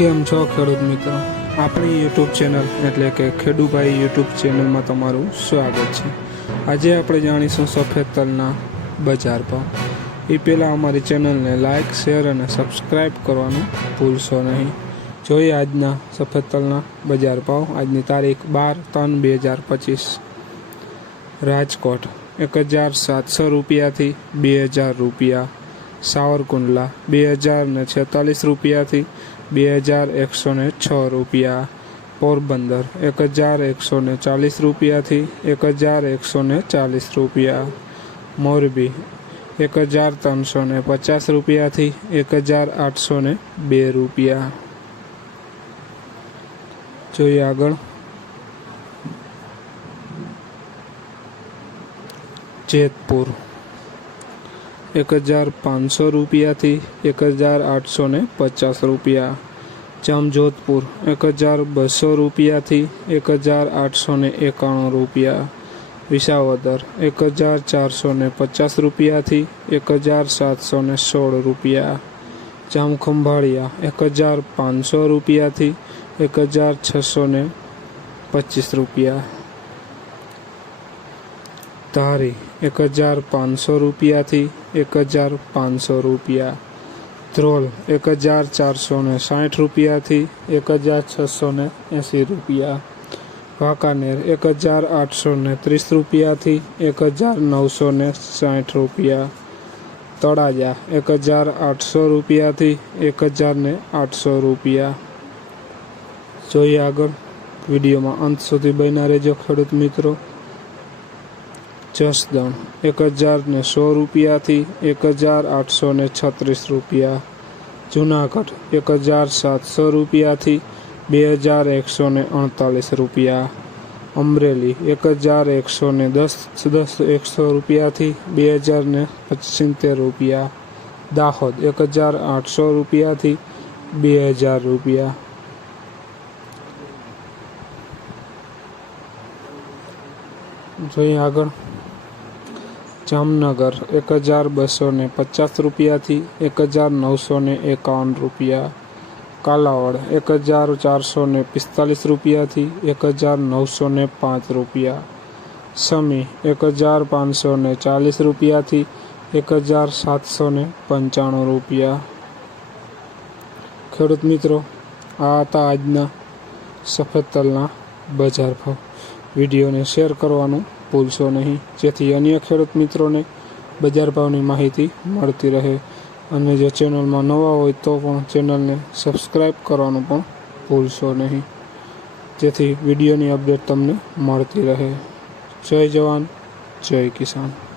કેમ છો ખેડૂત મિત્રો? આપણી યુટ્યુબ ચેનલ એટલે કે ખેડૂભાઈ યુટ્યુબ ચેનલમાં તમારું સ્વાગત છે. આજે આપણે જાણીશું સફેદ તલના બજાર ભાવ. એ પહેલાં અમારી ચેનલને લાઇક શેર અને સબસ્ક્રાઈબ કરવાનું ભૂલશો નહીં. જોઈએ આજના સફેદ તલના બજાર ભાવ. આજની તારીખ બાર ત્રણ બે હજાર પચીસ. રાજકોટ એક હજાર સાતસો રૂપિયાથી બે હજાર રૂપિયા. સાવરકુંડલા, બે હજાર ને છેતાલીસ રૂપિયાથી બે હજાર એકસો ને છ રૂપિયા. પોરબંદર, એક હજાર એકસો ને ચાલીસ રૂપિયાથી એક હજાર એકસો ને ચાલીસ રૂપિયા. મોરબી, એક હજાર ત્રણસો ને પચાસ રૂપિયાથી એક હજાર આઠસો ને બે રૂપિયા. જોઈએ આગળ. જેતપુર એક હજાર પાંચસો રૂપિયાથી એક હજાર આઠસો ને પચાસ રૂપિયા. જામજોધપુર, એક હજાર બસો રૂપિયાથી એક હજાર આઠસો ને એકાણું રૂપિયા. વિસાવદર, એક હજાર ચારસો ને પચાસ રૂપિયાથી એક હજાર સાતસો ને સોળ રૂપિયા. જામખંભાળિયા, એક હજાર પાંચસો રૂપિયાથી એક હજાર છસો ને પચીસ રૂપિયા. ધારી એક હજાર પાંચસો રૂપિયાથી એક હજાર પાંચસો રૂપિયા. ધ્રોલ એક હજાર ચારસો ને સાઠ રૂપિયાથી એક હજાર છસો ને એંસી રૂપિયા. વાંકાનેર એક હજાર આઠસો ને ત્રીસ રૂપિયાથી એક હજાર નવસો ને સાઠ રૂપિયા. તળાજા એક હજાર આઠસો રૂપિયાથી એક હજાર ને આઠસો રૂપિયા. જોઈએ આગળ વિડીયોમાં અંત સુધી બન્યા રહેજો ખેડૂત મિત્રો. જસદણ એક હજાર ને સો રૂપિયાથી એક હજાર આઠસો ને છત્રીસ રૂપિયા. જુનાગઢ, એક હજાર સાતસો રૂપિયાથી બે હજાર એકસો ને અડતાલીસ રૂપિયા. અમરેલી, એક હજાર એકસો ને દસ દસ એકસો રૂપિયાથી બે હજાર ને પંચોતેર રૂપિયા. દાહોદ, એક હજાર આઠસો રૂપિયાથી બે હજાર રૂપિયા. જોઈએ આગળ. જામનગર એક હજાર બસો ને પચાસ રૂપિયાથી એક હજાર નવસો ને એકાવન રૂપિયા. કાલાવડ એક હજાર ચારસો ને પિસ્તાલીસ રૂપિયાથી એક હજાર નવસો ને પાંચ રૂપિયા. સમી એક હજાર પાંચસો ને ચાલીસ રૂપિયાથી એક હજાર સાતસો ને પંચાણું રૂપિયા. ખેડૂત મિત્રો, આ હતા આજના સફેદ તલના બજાર ભાવ. વિડીયોને શેર કરવાનું ભૂલશો નહીં. જેથી અન્ય ખેડૂત મિત્રોને બજાર ભાવની માહિતી મળતી રહે. અને જો ચેનલમાં નવા હોય તો પણ ચેનલને સબસ્ક્રાઈબ કરવાનું પણ ભૂલશો નહીં. જેથી વિડીયોની અપડેટ તમને મળતી રહે. જય જવાન, જય કિસાન.